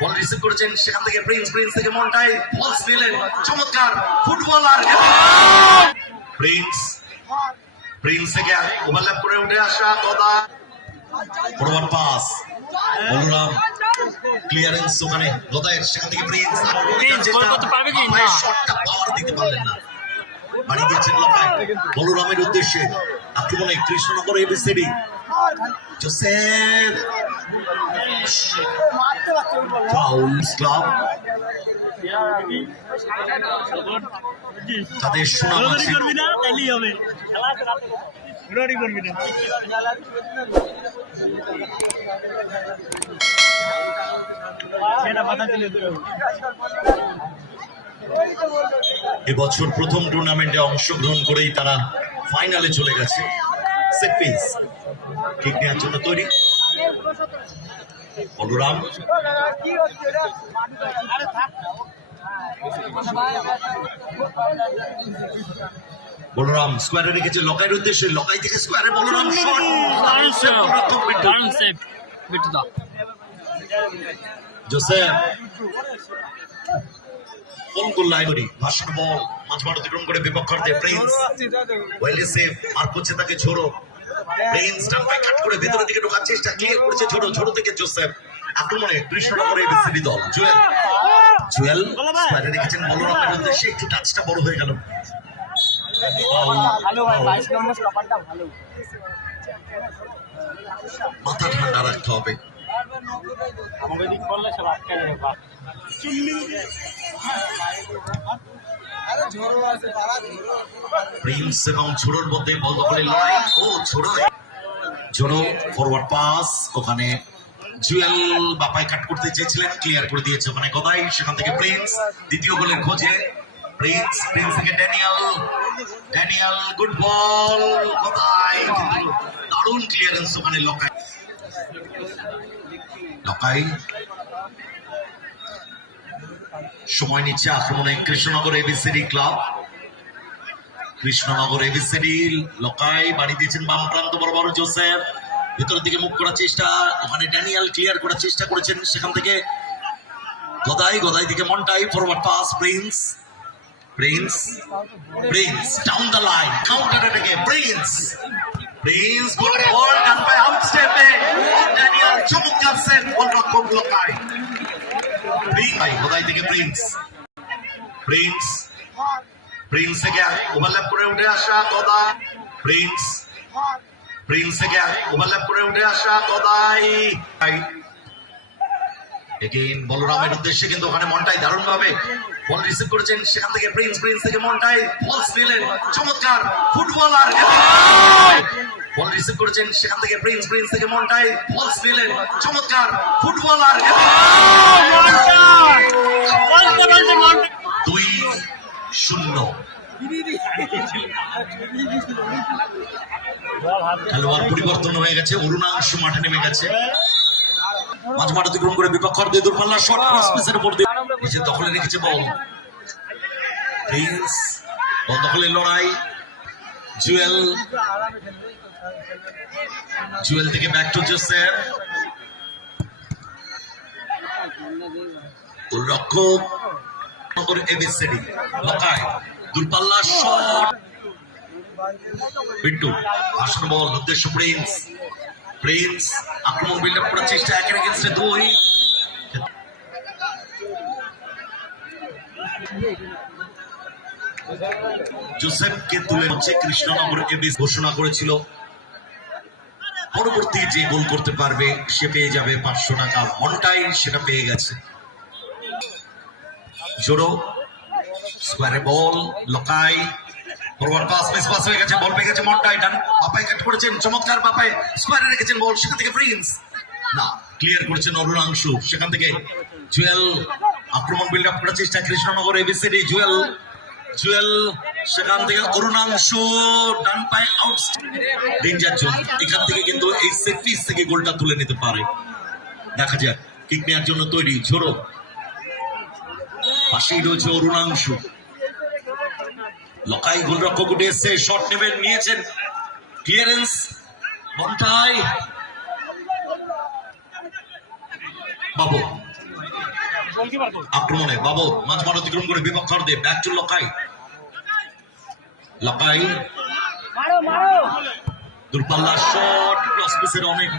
Ball receive করেছেন সেখান থেকে প্রিন্স প্রিন্স থেকে মন্টাই বল নিলেন চমৎকার ফুটবলার। প্রিন্স প্রিন্স থেকে ওভারল্যাপ করে উঠে আসা কথা ফরওয়ার্ড পাস বলরাম ক্লিয়ারেন্স ওখানে গদায়ের সেখান থেকে প্রিন্স। প্রিন্স গোল করতে পারবে কি? না। শটটা পাওয়ার দিতে পারলেন না। বাড়ি দিয়েছেন বলরামের উদ্দেশ্যে আক্রমণে Krishnanagar ABCD Joseph foul club তাদের সুনাম এবছর প্রথম টুর্নামেন্টে অংশগ্রহণ করেই তারা ফাইনালে চলে গেছে। সেট পিস ঠিক নেওয়ার জন্য তৈরি। বলরাম। বলরাম স্কোয়ারে রেখেছে লকাইয়ের উদ্দেশ্যে। লকাই থেকে স্কোয়ারে বলরাম জোসেফ। ভাষণ বল অতিক্রম করে বিপক্ষার্থে প্রিন্স। ওয়েলি সেভ আর করছে তাকে ঝোড়ো। কাট করে ভেতরের দিকে ঢোকার চেষ্টা ক্লিয়ার করেছে ঝোড়ো ঝোড়ো থেকে জোসেফ আক্রমণে কৃষ্ণনগরের বিসিবি দল। জুয়েল। জুয়েল স্কোয়ারে রেখেছেন বলরামের উদ্দেশ্যে একটু টাচটা বড় হয়ে গেল। মাথা ঠান্ডা রাখতে হবে। প্রিন্স এবং ঝোড়োর মধ্যে বল দখলের লড়াই। ও ঝোড়ো। ঝোড়ো ফরওয়ার্ড পাস ওখানে জুয়েল বাপায় কাট করতে চেয়েছিলেন ক্লিয়ার করে দিয়েছে ওখানে গদাই। সেখান থেকে প্রিন্স দ্বিতীয় গোলের খোঁজে। প্রিন্স প্রিন্স থেকে ড্যানিয়াল ড্যানিয়াল গুড বল গদাই। দারুণ ক্লিয়ারেন্স ওখানে লকাই লকাই সময় নিচ্ছে আক্রমণে Krishnanagar ABCD club. Krishnanagar ABCD লোকাই বাড়ি দিয়েছেন বাম প্রান্ত বরাবর জোসেফ। ভেতরের দিকে মুখ করার চেষ্টা, ওখানে ড্যানিয়াল ক্লিয়ার করার চেষ্টা করেছেন সেখান থেকে। গদাই গদাই থেকে মন্টাই forward pass Prince Prince Prince down the line counter Prince. ডান বাই আউট স্টেপে ড্যানিয়াল চমৎকার সেভ বল রক্ষক লোকাই প্রিন্স ভাই গদাই থেকে প্রিন্স প্রিন্স প্রিন্স থেকে ওভারল্যাপ করে উঠে আসা গদা প্রিন্স প্রিন্স থেকে ওভারল্যাপ করে উঠে আসা গদাই এগেইন বলরামের উদ্দেশ্যে কিন্তু ওখানে মনটাই দারুণ ভাবে বল রিসিভ করেছেন। সেখান থেকে প্রিন্স প্রিন্স থেকে মনটাই বল নিলেন। চমৎকার ফুটবলার বল রিসিভ করেছেন। সেখান থেকে প্রিন্স প্রিন্স থেকে মনটাই বল নিলেন। চমৎকার ফুটবলার দুই শূন্য। খেলোয়াড় পরিবর্তন হয়ে গেছে। অরুণাংশ মাঠে নেমে গেছে। মাঝ মাঠ অতিক্রম করে শট ক্রস পিসের উপর দিয়ে নিজের দখলে রেখেছে বল। প্রিন্স বল দখলের লড়াই জুয়েল জুয়েল থেকে ব্যাক টু জোসেফ গোলরক্ষক নগর এবিসিডি লকায় দূরপাল্লা শট বিট্টু ভাষণ বল উদ্দেশ্য প্রিন্স প্রিন্স আক্রমণ বিল্ড আপ করার চেষ্টা একের এগেন্স্টে দুই জোসেফকে তুলে হচ্ছে কৃষ্ণনগর এবিস ঘোষণা করেছিল। পরবর্তী যে গোল করতে পারবে, সে পেয়ে যাবে পাঁচশো টাকা। মনটাই সেটা পেয়ে গেছে। জোরো স্কোয়ারে বল লকাই ডান কাট করেছেন চমৎকার রেখেছেন বল, সেখান থেকে না ক্লিয়ার করেছেন সেখান থেকে জুয়েল আক্রমণ কৃষ্ণনগর ডান এখান থেকে কিন্তু এই সেট পিস থেকে গোলটা তুলে নিতে পারে। দেখা যাক কিক নেওয়ার জন্য তৈরি, ঝোড়ো। পাশেই রয়েছে অরুণাংশু। লকাই গোলরক্ষক উঠে এসছে শট নেবেন নিয়েছেন ক্লিয়ারেন্স মন্টাই বাবু আক্রমণে বাবর মাঝ মাঠ অতিক্রম করে বিপক্ষ অর্ধে ব্যাক টু লকাই। লকাই। মারো মারো। দূরপাল্লা শট ক্রস পিসের অনেক